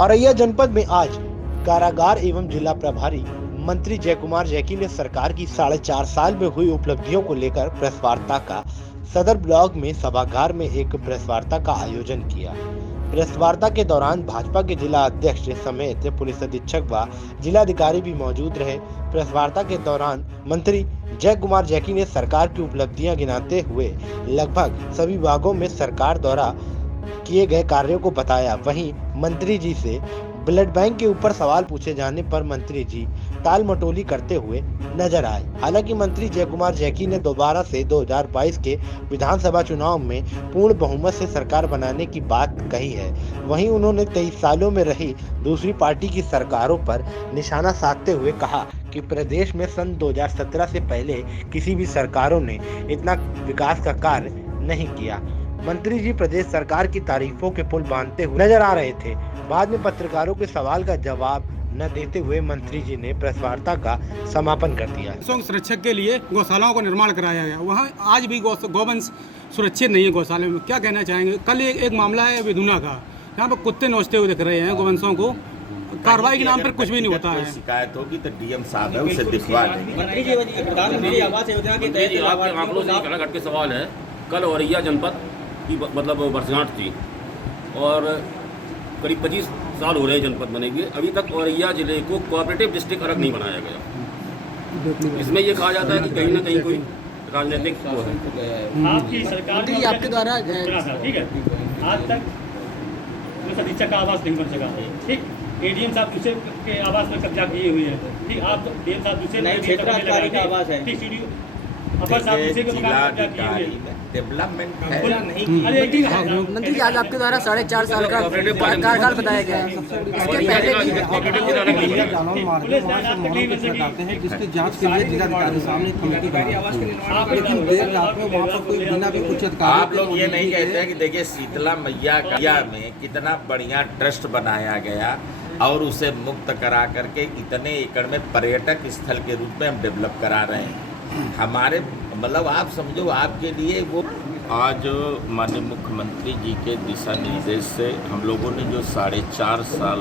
औरैया जनपद में आज कारागार एवं जिला प्रभारी मंत्री जय कुमार जैकी ने सरकार की 4.5 साल में हुई उपलब्धियों को लेकर प्रेस वार्ता का सदर ब्लॉक में सभागार में एक प्रेस वार्ता का आयोजन किया। प्रेस वार्ता के दौरान भाजपा के जिला अध्यक्ष समेत पुलिस अधीक्षक व जिलाधिकारी भी मौजूद रहे। प्रेस वार्ता के दौरान मंत्री जय कुमार जैकी ने सरकार की उपलब्धियां गिनाते हुए लगभग सभी विभागों में सरकार द्वारा किए गए कार्यों को बताया। वहीं मंत्री जी से ब्लड बैंक के ऊपर सवाल पूछे जाने पर मंत्री जी टाल मटोली करते हुए नजर आए। हालांकि मंत्री जय कुमार जैकी ने दोबारा से 2022 के विधानसभा चुनाव में पूर्ण बहुमत से सरकार बनाने की बात कही है। वहीं उन्होंने 23 सालों में रही दूसरी पार्टी की सरकारों पर निशाना साधते हुए कहा कि प्रदेश में सन 2017 से पहले किसी भी सरकारों ने इतना विकास का कार्य नहीं किया। मंत्री जी प्रदेश सरकार की तारीफों के पुल बांधते हुए नजर आ रहे थे। बाद में पत्रकारों के सवाल का जवाब न देते हुए मंत्री जी ने प्रेस वार्ता का समापन कर दिया। सुरक्षक के लिए गौशालाओं का निर्माण कराया गया, वहाँ आज भी गौवंश सुरक्षित नहीं है गौशाले में। क्या कहना चाहेंगे? कल एक मामला है विधुना का, यहाँ पर कुत्ते नोचते हुए दिख रहे हैं गौवंशों को, कार्रवाई के नाम पर कुछ भी नहीं होता है। शिकायत होगी तो डीएम साहब है उसे दिखवा लेंगे। मंत्री जी प्रधानमंत्री आवास योजना के तहत आंकड़ों से घट के सवाल है। कल औरैया जनपद की मतलब वर्षगांठ थी और करीब 25 साल हो रहे हैं जनपद बने हुए। अभी तक औरैया जिले को कोऑपरेटिव डिस्ट्रिक्ट अलग नहीं बनाया गया। इसमें ये कहा जाता है कि कहीं ना कहीं कोई राजनीतिक वो है। आपकी सरकार आपके द्वारा ठीक है, आज तक पुलिस अधीक्षक का आवास नहीं बन सका। ठीक, एडीएम साहब दूसरे के आवास में कब्जा किए हुए हैं। ठीक, आप डीएम साहब दूसरे क्षेत्राधिकारी का आवास है। ठीक, सीडीओ अपर साहब दूसरे के मकान कब्जा किए हुए हैं। डेवलपमेंट मंत्री जी आज आपके द्वारा 4.5 साल का कार्यकाल बताया गया है। इसके पहले जिसकी जांच के लिए जिलाधिकारी सामने कमेटी बनाई, लेकिन देर रात में वहाँ पर कोई बिना भी कुछ अधिकारी। आप लोग ये नहीं कहते कि देखिए शीतला मैया में कितना बढ़िया ट्रस्ट बनाया गया और उसे मुक्त करा करके इतने एकड़ में पर्यटक स्थल के रूप में हम डेवलप करा रहे हैं। हमारे मतलब आप समझो आपके लिए वो आज माननीय मुख्यमंत्री जी के दिशा निर्देश से हम लोगों ने जो 4.5 साल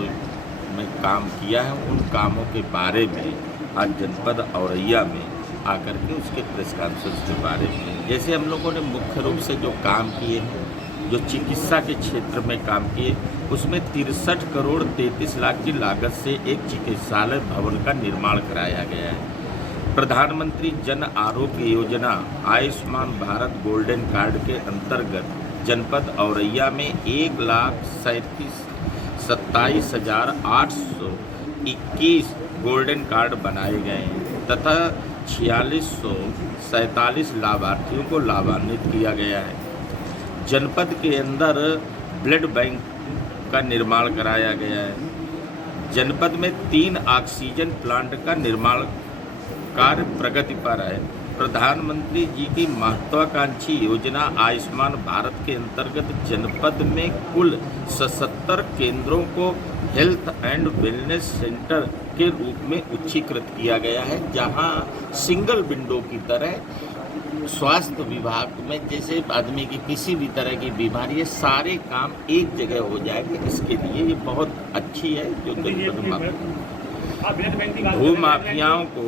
में काम किया है उन कामों के बारे में आज जनपद औरैया में आकर के उसके प्रेस कॉन्फ्रेंस के बारे में, जैसे हम लोगों ने मुख्य रूप से जो काम किए हैं, जो चिकित्सा के क्षेत्र में काम किए, उसमें 63 करोड़ 33 लाख की लागत से एक चिकित्सालय भवन का निर्माण कराया गया है। प्रधानमंत्री जन आरोग्य योजना आयुष्मान भारत गोल्डन कार्ड के अंतर्गत जनपद औरैया में 1,27,821 गोल्डन कार्ड बनाए गए हैं तथा 4647 लाभार्थियों को लाभान्वित किया गया है। जनपद के अंदर ब्लड बैंक का निर्माण कराया गया है। जनपद में 3 ऑक्सीजन प्लांट का निर्माण कार्य प्रगति पर है। प्रधानमंत्री जी की महत्वाकांक्षी योजना आयुष्मान भारत के अंतर्गत जनपद में कुल 77 केंद्रों को हेल्थ एंड वेलनेस सेंटर के रूप में उच्चीकृत किया गया है, जहां सिंगल विंडो की तरह स्वास्थ्य विभाग में जैसे आदमी की किसी भी तरह की बीमारी है सारे काम एक जगह हो जाएंगे। इसके लिए ये बहुत अच्छी है जो भूमाफियाओं को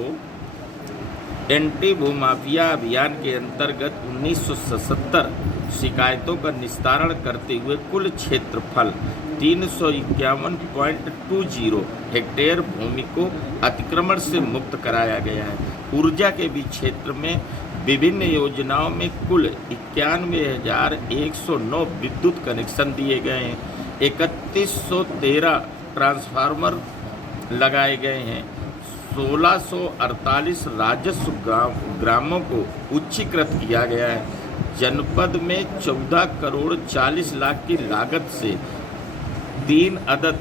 एंटी भूमाफिया अभियान के अंतर्गत 1977 शिकायतों का निस्तारण करते हुए कुल क्षेत्रफल 351.20 हेक्टेयर भूमि को अतिक्रमण से मुक्त कराया गया है। ऊर्जा के भी क्षेत्र में विभिन्न योजनाओं में कुल 91,109 विद्युत कनेक्शन दिए गए हैं। 3113 ट्रांसफार्मर लगाए गए हैं। 1648 राजस्व ग्रामों को उच्चीकृत किया गया है। जनपद में 14 करोड़ 40 लाख की लागत से 3 अदद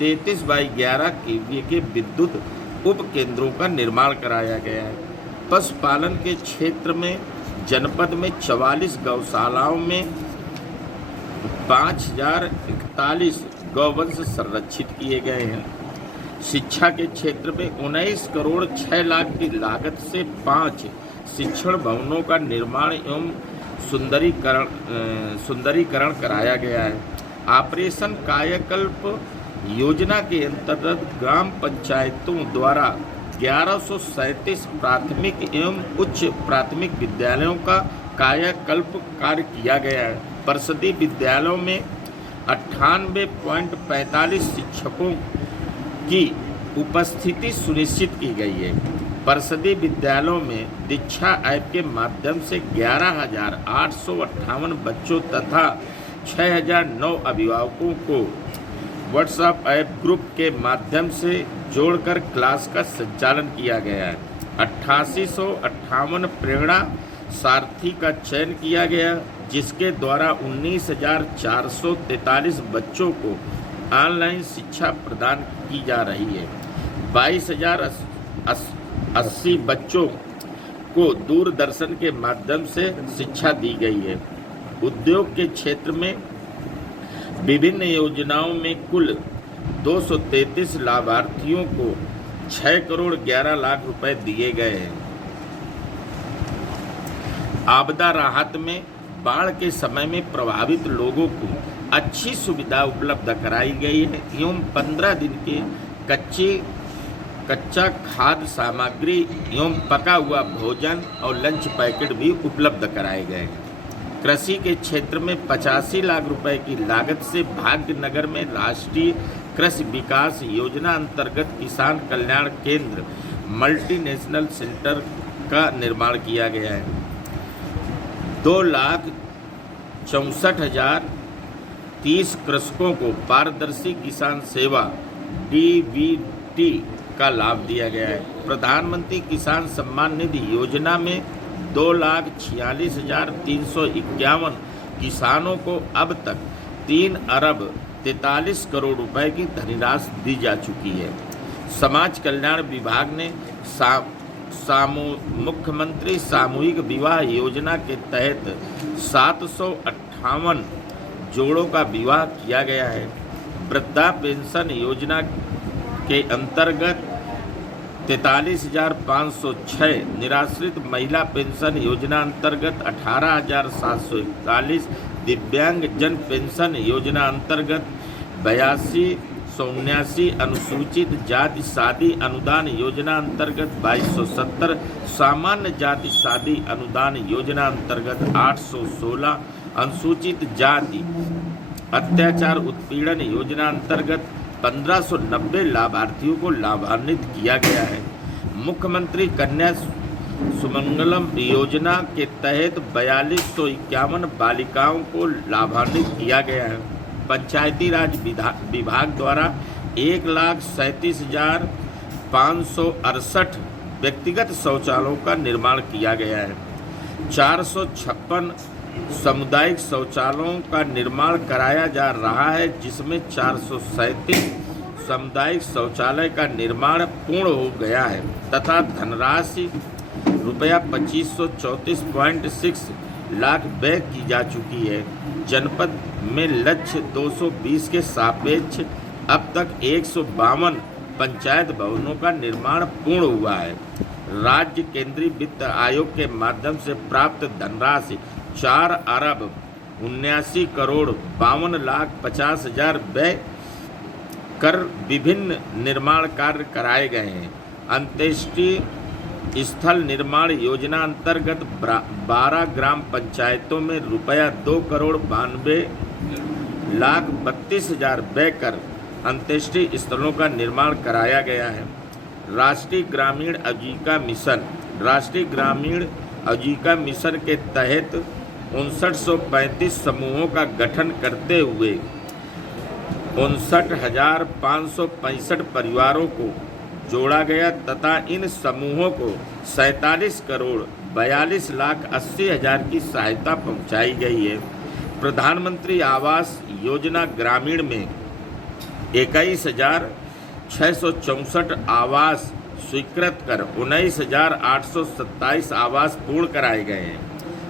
33/11 केवीए के विद्युत उप केंद्रों का निर्माण कराया गया है। पशुपालन के क्षेत्र में जनपद में 44 गौशालाओं में 5041 गौवंश संरक्षित किए गए हैं। शिक्षा के क्षेत्र में 19 करोड़ 6 लाख की लागत से 5 शिक्षण भवनों का निर्माण एवं सुंदरीकरण कराया गया है। ऑपरेशन कायाकल्प योजना के अंतर्गत ग्राम पंचायतों द्वारा 1137 प्राथमिक एवं उच्च प्राथमिक विद्यालयों का कायाकल्प कार्य किया गया है। परिषदीय विद्यालयों में 98.45 शिक्षकों की उपस्थिति सुनिश्चित की गई है। परिषदीय विद्यालयों में दीक्षा ऐप के माध्यम से 11,858 बच्चों तथा 6,009 अभिभावकों को व्हाट्सएप ऐप ग्रुप के माध्यम से जोड़कर क्लास का संचालन किया गया है। 8858 प्रेरणा सारथी का चयन किया गया, जिसके द्वारा 19,443 बच्चों को ऑनलाइन शिक्षा प्रदान की जा रही है। 22,080 बच्चों को दूरदर्शन के माध्यम से शिक्षा दी गई है। उद्योग के क्षेत्र में विभिन्न योजनाओं में कुल 233 लाभार्थियों को 6 करोड़ 11 लाख रुपए दिए गए हैं। आपदा राहत में बाढ़ के समय में प्रभावित लोगों को अच्छी सुविधा उपलब्ध कराई गई है एवं 15 दिन के कच्चा खाद्य सामग्री एवं पका हुआ भोजन और लंच पैकेट भी उपलब्ध कराए गए हैं। कृषि के क्षेत्र में 85 लाख रुपए की लागत से भाग्यनगर में राष्ट्रीय कृषि विकास योजना अंतर्गत किसान कल्याण केंद्र मल्टीनेशनल सेंटर का निर्माण किया गया है। 2,64,030 कृषकों को पारदर्शी किसान सेवा DBT का लाभ दिया गया है। प्रधानमंत्री किसान सम्मान निधि योजना में 2,46,351 किसानों को अब तक 3 अरब 43 करोड़ रुपए की धनराशि दी जा चुकी है। समाज कल्याण विभाग ने मुख्यमंत्री सामूहिक विवाह योजना के तहत 758 जोड़ों का विवाह किया गया है। वृद्धा पेंशन योजना के अंतर्गत 43,506, निराश्रित महिला पेंशन योजना अंतर्गत 18,741, दिव्यांग जन पेंशन योजना अंतर्गत 8279, अनुसूचित जाति शादी अनुदान योजना अंतर्गत 2270, सामान्य जाति शादी अनुदान योजना अंतर्गत 816, अनुसूचित जाति अत्याचार उत्पीड़न योजना अंतर्गत 1590 लाभार्थियों को लाभान्वित किया गया है। मुख्यमंत्री कन्या सुमंगलम योजना के तहत 4251 बालिकाओं को लाभान्वित किया गया है। पंचायती राज विभाग द्वारा 1,37,568 व्यक्तिगत शौचालयों का निर्माण किया गया है। 456 सामुदायिक शौचालयों का निर्माण कराया जा रहा है, जिसमें 437 सामुदायिक शौचालय का निर्माण पूर्ण हो गया है तथा धनराशि रुपया 2534.6 लाख व्यय की जा चुकी है। जनपद में लक्ष्य 220 के सापेक्ष अब तक 152 पंचायत भवनों का निर्माण पूर्ण हुआ है। राज्य केंद्रीय वित्त आयोग के माध्यम से प्राप्त धनराशि 4 अरब 79 करोड़ 52 लाख 50 हजार व्यय कर विभिन्न निर्माण कार्य कराए गए हैं। अंत्येष्टि स्थल निर्माण योजना अंतर्गत 12 ग्राम पंचायतों में रुपया 2 करोड़ 92 लाख 32 हजार व्यय कर अंत्येष्टि स्थलों का निर्माण कराया गया है। राष्ट्रीय ग्रामीण आजीविका मिशन के तहत 5935 समूहों का गठन करते हुए 59,565 परिवारों को जोड़ा गया तथा इन समूहों को 47 करोड़ 42 लाख 80 हजार की सहायता पहुंचाई गई है। प्रधानमंत्री आवास योजना ग्रामीण में 21,664 आवास स्वीकृत कर 19,827 आवास पूर्ण कराए गए हैं।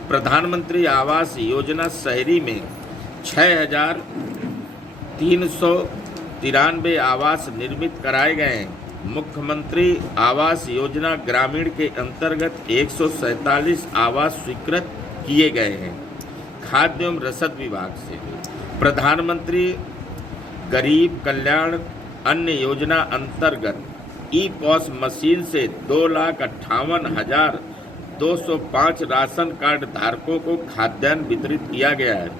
प्रधानमंत्री आवास योजना शहरी में 6,393 आवास निर्मित कराए गए हैं। मुख्यमंत्री आवास योजना ग्रामीण के अंतर्गत 147 आवास स्वीकृत किए गए हैं। खाद्य एवं रसद विभाग से प्रधानमंत्री गरीब कल्याण अन्न योजना अंतर्गत ई पॉस मशीन से 2,58,205 राशन कार्ड धारकों को खाद्यान्न वितरित किया गया है।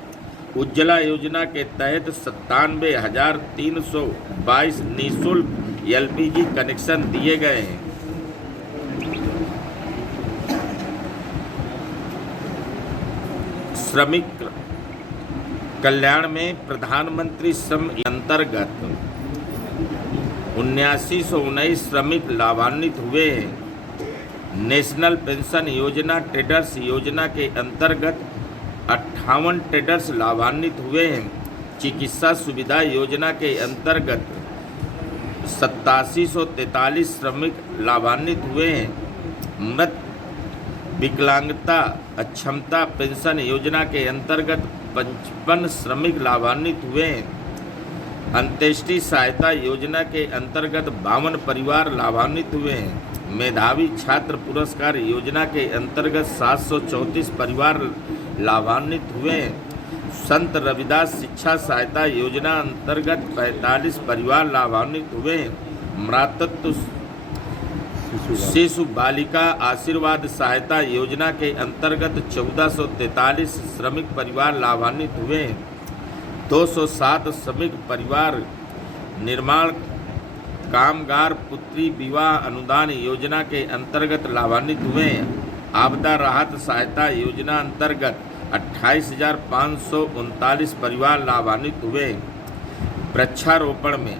उज्ज्वला योजना के तहत 97,322 निःशुल्क LPG कनेक्शन दिए गए हैं। श्रमिक कल्याण में प्रधानमंत्री श्रम अंतर्गत 7919 श्रमिक लाभान्वित हुए हैं। नेशनल पेंशन योजना ट्रेडर्स योजना के अंतर्गत 58 ट्रेडर्स लाभान्वित हुए हैं। चिकित्सा सुविधा योजना के अंतर्गत 8743 श्रमिक लाभान्वित हुए हैं। मृत विकलांगता अक्षमता पेंशन योजना के अंतर्गत 55 श्रमिक लाभान्वित हुए हैं। अंत्येष्टि सहायता योजना के अंतर्गत 52 परिवार लाभान्वित हुए हैं। मेधावी छात्र पुरस्कार योजना के अंतर्गत 734 परिवार लाभान्वित हुए हैं। संत रविदास शिक्षा सहायता योजना अंतर्गत 45 परिवार लाभान्वित हुए हैं। मातृत्व शिशु बालिका आशीर्वाद सहायता योजना के अंतर्गत 1443 श्रमिक परिवार लाभान्वित हुए हैं। 207 श्रमिक परिवार निर्माण कामगार पुत्री विवाह अनुदान योजना के अंतर्गत लाभान्वित हुए हैं। आपदा राहत सहायता योजना अंतर्गत 28,539 परिवार लाभान्वित हुए। वृक्षारोपण में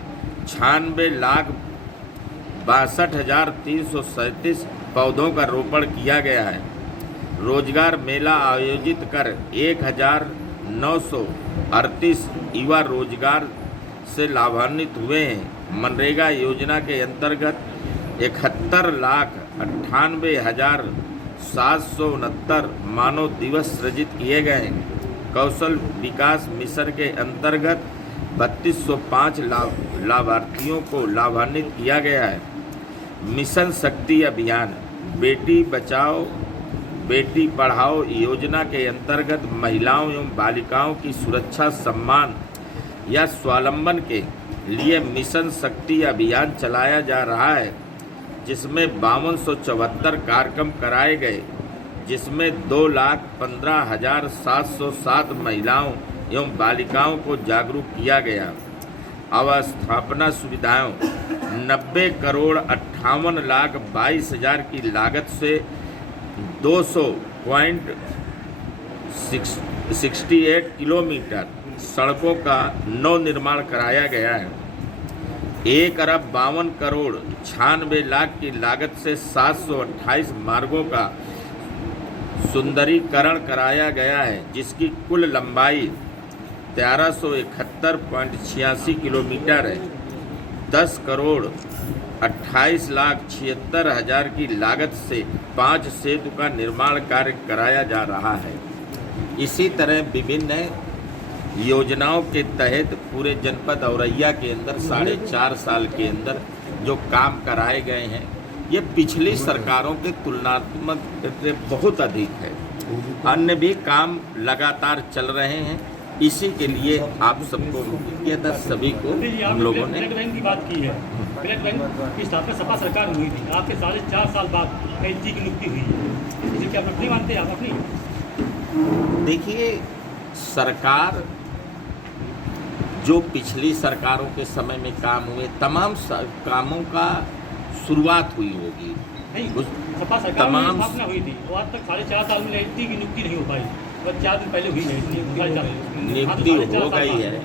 96,62,337 पौधों का रोपण किया गया है। रोजगार मेला आयोजित कर 1,938 युवा रोजगार से लाभान्वित हुए हैं। मनरेगा योजना के अंतर्गत 71,98,769 मानव दिवस सृजित किए गए हैं। कौशल विकास मिशन के अंतर्गत 3205 लाभार्थियों को लाभान्वित किया गया है। मिशन शक्ति अभियान बेटी बचाओ बेटी पढ़ाओ योजना के अंतर्गत महिलाओं एवं बालिकाओं की सुरक्षा सम्मान या स्वावलंबन के लिए मिशन शक्ति अभियान चलाया जा रहा है, जिसमें 5274 कार्यक्रम कराए गए, जिसमें 2,15,707 महिलाओं एवं बालिकाओं को जागरूक किया गया। अवस्थापना सुविधाओं 90,58,22,000 की लागत से 200.68 किलोमीटर सड़कों का नव निर्माण कराया गया है। 1,52,96,00,000 की लागत से 728 मार्गों का सुंदरीकरण कराया गया है, जिसकी कुल लंबाई 1371.86 किलोमीटर है। 10,28,76,000 की लागत से 5 सेतु का निर्माण कार्य कराया जा रहा है। इसी तरह विभिन्न योजनाओं के तहत पूरे जनपद औरैया के अंदर 4.5 साल के अंदर जो काम कराए गए हैं, ये पिछली सरकारों के तुलनात्मक से बहुत अधिक है। अन्य भी काम लगातार चल रहे हैं। इसी के लिए आप सबको सभी को हम लोगों ने ब्लड बैंक की बात की है। ब्लड बैंक की स्थापना सपा सरकार में हुई थी। आपके 4.5 साल बाद एलजी की नियुक्ति हुई है, इसे क्या अपनी मानते हैं आप अपनी? देखिए, सरकार जो पिछली सरकारों के समय में काम हुए तमाम कामों का शुरुआत हुई होगी। नहीं, सपा सरकार में स्थापना हुई थी, वो आज तक 4.5 साल में एलजी की नियुक्ति नहीं हो पाई। 4 दिन पहले हुई है नियुक्ति हो गई है।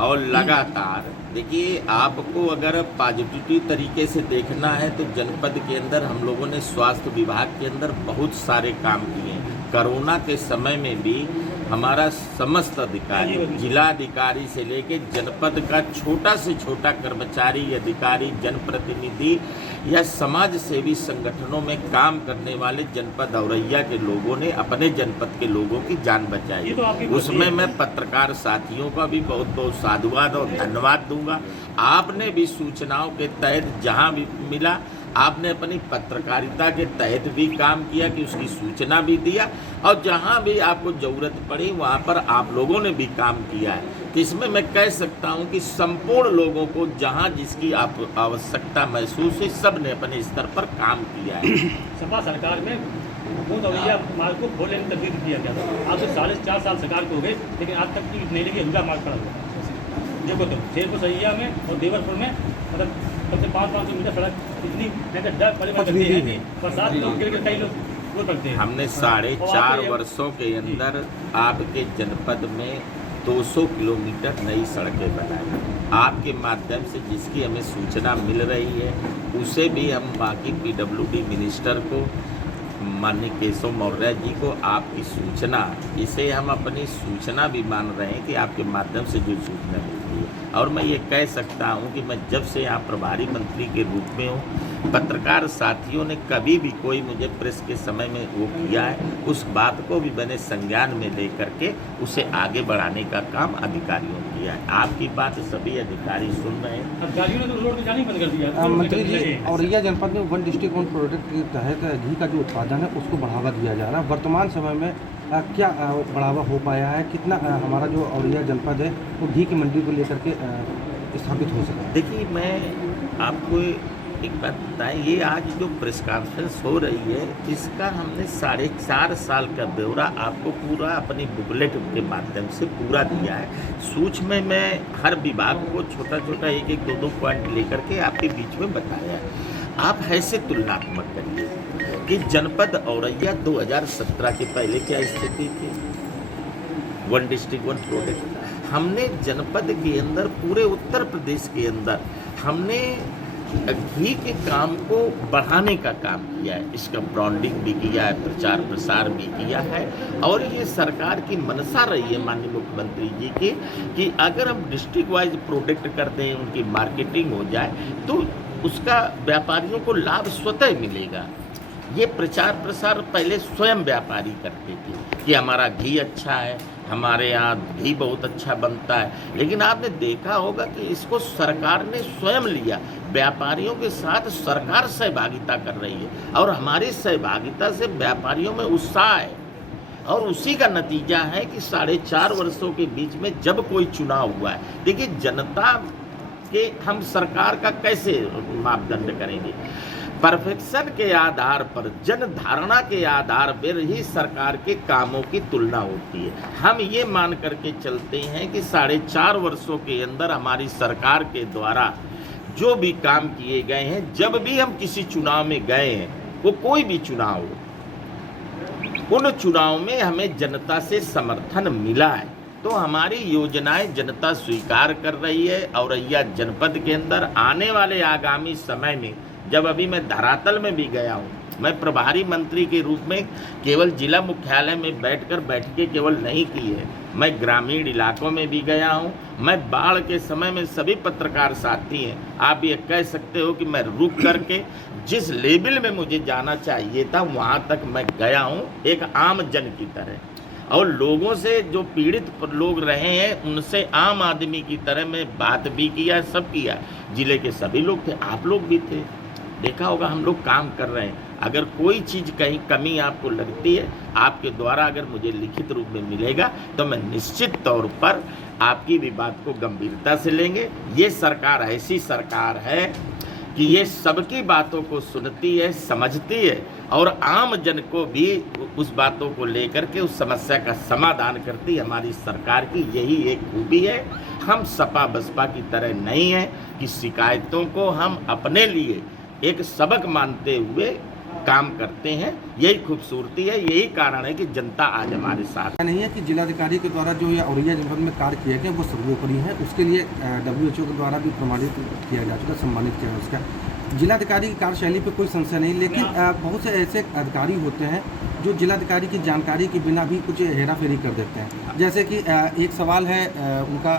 और लगातार देखिए, आपको अगर पॉजिटिव तरीके से देखना है तो जनपद के अंदर हम लोगों ने स्वास्थ्य विभाग के अंदर बहुत सारे काम किए। कोरोना के समय में भी हमारा समस्त अधिकारी, जिलाधिकारी से लेके जनपद का छोटा से छोटा कर्मचारी, अधिकारी, जनप्रतिनिधि या समाज सेवी संगठनों में काम करने वाले जनपद औरैया के लोगों ने अपने जनपद के लोगों की जान बचाई। उसमें मैं पत्रकार साथियों का भी बहुत बहुत साधुवाद और धन्यवाद दूंगा। आपने भी सूचनाओं के तहत जहां भी मिला, आपने अपनी पत्रकारिता के तहत भी काम किया कि उसकी सूचना भी दिया, और जहां भी आपको ज़रूरत पड़ी पड़ी वहाँ पर आप लोगों ने भी काम किया है। तो इसमें मैं कह सकता हूँ कि संपूर्ण लोगों को जहाँ जिसकी आवश्यकता महसूस हुई, सब ने अपने स्तर पर काम किया है। सपा सरकार में भूत अवैया मार्ग को खोलने में तकलीफ दिया गया था। आज तो 4.5 साल सरकार को हो गए, लेकिन आज तक की नहीं लगी, अधूरा मार्ग पड़ा हुआ। देखो तो शेरपुर सैया में और देवरपुर में मतलब कम से 500 मीटर सड़क इतनी डर परिवर्तन करती है, बरसात में गिर कई लोग रोड पड़ते हैं। हमने 4.5 वर्षों के अंदर आपके जनपद में 200 किलोमीटर नई सड़कें बनाई। आपके माध्यम से जिसकी हमें सूचना मिल रही है, उसे भी हम बाकी PWD मिनिस्टर को, माननीय केशव मौर्य जी को आपकी सूचना, इसे हम अपनी सूचना भी मान रहे हैं कि आपके माध्यम से जो सूचना मिलती है। और मैं ये कह सकता हूँ कि मैं जब से यहाँ प्रभारी मंत्री के रूप में हूँ, पत्रकार साथियों ने कभी भी कोई मुझे प्रेस के समय में वो किया है, उस बात को भी मैंने संज्ञान में लेकर के उसे आगे बढ़ाने का काम अधिकारियों ने किया है। आपकी बात सभी अधिकारी सुन रहे हैं। अधिकारियों ने तो रोड पे जाना ही बंद कर दिया। मंत्री जी, औरैया जनपद में 1 डिस्ट्रिक्ट 1 प्रोडक्ट के तहत घी का जो उत्पादन है उसको बढ़ावा दिया जा रहा है। वर्तमान समय में क्या बढ़ावा हो पाया है? कितना हमारा जो औरैया जनपद है वो घी की मंडी को लेकर के स्थापित हो सका? देखिए, मैं आपको एक बात बताएं, ये आज जो प्रेस कॉन्फ्रेंस हो रही है, इसका हमने 4.5 साल का ब्यौरा आपको पूरा अपनी बुकलेट के माध्यम से पूरा दिया है। सूक्ष्म में मैं हर विभाग को छोटा छोटा 1-1, 2-2 पॉइंट लेकर के आपके बीच में बताया है। आप ऐसे तुलनात्मक करिए कि जनपद औरैया 2017 के पहले क्या स्थिति थी। 1 डिस्ट्रिक्ट 1 प्रोडक्ट हमने जनपद के अंदर, पूरे उत्तर प्रदेश के अंदर हमने घी के काम को बढ़ाने का काम किया है। इसका ब्रांडिंग भी किया है, प्रचार प्रसार भी किया है। और ये सरकार की मनसा रही है माननीय मुख्यमंत्री जी की कि अगर हम डिस्ट्रिक्ट वाइज प्रोडक्ट करते हैं, उनकी मार्केटिंग हो जाए तो उसका व्यापारियों को लाभ स्वतः मिलेगा। ये प्रचार प्रसार पहले स्वयं व्यापारी करते थे कि हमारा घी अच्छा है, हमारे यहाँ घी बहुत अच्छा बनता है। लेकिन आपने देखा होगा कि इसको सरकार ने स्वयं लिया, व्यापारियों के साथ सरकार सहभागिता कर रही है और हमारी सहभागिता से व्यापारियों में उत्साह है। और उसी का नतीजा है कि 4.5 वर्षों के बीच में जब कोई चुनाव हुआ है, देखिए जनता के हम सरकार का कैसे मापदंड करेंगे? परफेक्शन के आधार पर, जन धारणा के आधार पर ही सरकार के कामों की तुलना होती है। हम ये मान करके चलते हैं कि 4.5 वर्षों के अंदर हमारी सरकार के द्वारा जो भी काम किए गए हैं, जब भी हम किसी चुनाव में गए हैं, वो कोई भी चुनाव हो, उन चुनाव में हमें जनता से समर्थन मिला है। तो हमारी योजनाएं जनता स्वीकार कर रही है। औरैया जनपद के अंदर आने वाले आगामी समय में, जब अभी मैं धरातल में भी गया हूँ, मैं प्रभारी मंत्री के रूप में केवल जिला मुख्यालय में बैठकर बैठकें केवल नहीं की है, मैं ग्रामीण इलाकों में भी गया हूँ। मैं बाढ़ के समय में, सभी पत्रकार साथी हैं, आप ये कह सकते हो कि मैं रुक करके जिस लेवल में मुझे जाना चाहिए था वहाँ तक मैं गया हूँ, एक आम जन की तरह। और लोगों से, जो पीड़ित लोग रहे हैं, उनसे आम आदमी की तरह मैं बात भी किया, सब किया। जिले के सभी लोग थे, आप लोग भी थे, देखा होगा हम लोग काम कर रहे हैं। अगर कोई चीज़ कहीं कमी आपको लगती है, आपके द्वारा अगर मुझे लिखित रूप में मिलेगा तो मैं निश्चित तौर पर आपकी भी बात को गंभीरता से लेंगे। ये सरकार ऐसी सरकार है कि ये सबकी बातों को सुनती है, समझती है और आम जन को भी उस बातों को लेकर के उस समस्या का समाधान करती है। हमारी सरकार की यही एक खूबी है। हम सपा बसपा की तरह नहीं है कि शिकायतों को हम अपने लिए एक सबक मानते हुए काम करते हैं। यही खूबसूरती है, यही कारण है कि जनता आज हमारे साथ नहीं है कि जिलाधिकारी के द्वारा जो ये औरैया जनपद में कार्य किए गए वो सर्वोपरि है। उसके लिए WHO के द्वारा भी प्रमाणित किया जा चुका, सम्मानित किया उसका। जिलाधिकारी की कार्यशैली पे कोई संशय नहीं, लेकिन बहुत से ऐसे अधिकारी होते हैं जो जिलाधिकारी की जानकारी के बिना भी कुछ हेराफेरी कर देते हैं। जैसे कि एक सवाल है उनका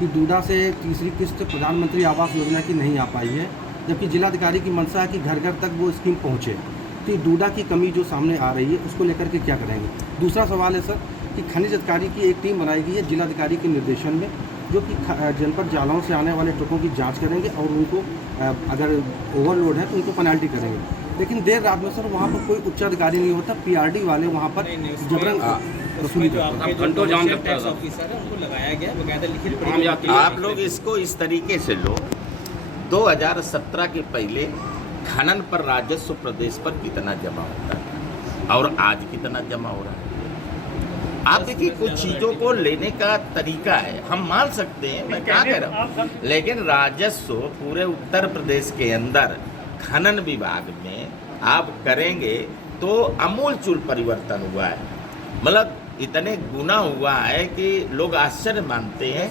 कि डूडा से तीसरी किस्त प्रधानमंत्री आवास योजना की नहीं आ पाई है, जबकि जिलाधिकारी की मंशा है कि घर घर तक वो स्कीम पहुँचे। तो डूडा की कमी जो सामने आ रही है उसको लेकर के क्या करेंगे? दूसरा सवाल है सर कि खनिज अधिकारी की एक टीम बनाई गई है जिलाधिकारी के निर्देशन में, जो कि जनपद जालौन से आने वाले ट्रकों की जांच करेंगे और उनको अगर ओवरलोड है तो उनको पेनल्टी करेंगे। लेकिन देर रात में सर वहाँ पर कोई उच्च अधिकारी नहीं होता, PRD वाले वहाँ पर जबरन वसूली जो करते हैं। आपके घंटों जाम लगता है। ऑफिसर है उनको लगाया गया बकायदा लिखित आम यात्री आप लोग इसको इस तरीके से लो, 2017 के पहले खनन पर राजस्व प्रदेश पर कितना जमा होता है और आज कितना जमा हो रहा है। आप देखिए कुछ चीज़ों को लेने का तरीका है, हम मान सकते हैं, मैं क्या कह रहा हूँ, लेकिन राजस्व पूरे उत्तर प्रदेश के अंदर खनन विभाग में आप करेंगे तो अमूलचूल परिवर्तन हुआ है। मतलब इतने गुना हुआ है कि लोग आश्चर्य मानते हैं,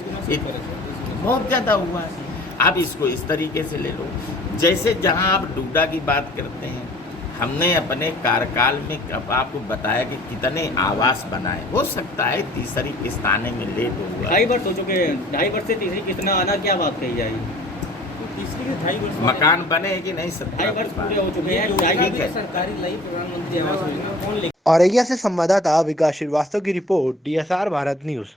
बहुत ज़्यादा हुआ है। आप इसको इस तरीके से ले लो, जैसे जहाँ आप डूडा की बात करते हैं, हमने अपने कार्यकाल में आपको बताया कि कितने आवास बनाए। हो सकता है तीसरी किस्त आने में लेट हुआ, 2.5 वर्ष हो चुके हैं, 2.5 वर्ष से तीसरी किस्त ना आना क्या बात कही जाएगी? तीसरी के 2.5 वर्ष मकान बने कि नहीं, सब 2.5 वर्ष पूरे हो चुके हैं, ठीक है। सरकारी लाई प्रधानमंत्री आवास योजना कौन औरैया से संवाददाता विकास श्रीवास्तव की रिपोर्ट, DSR भारत न्यूज।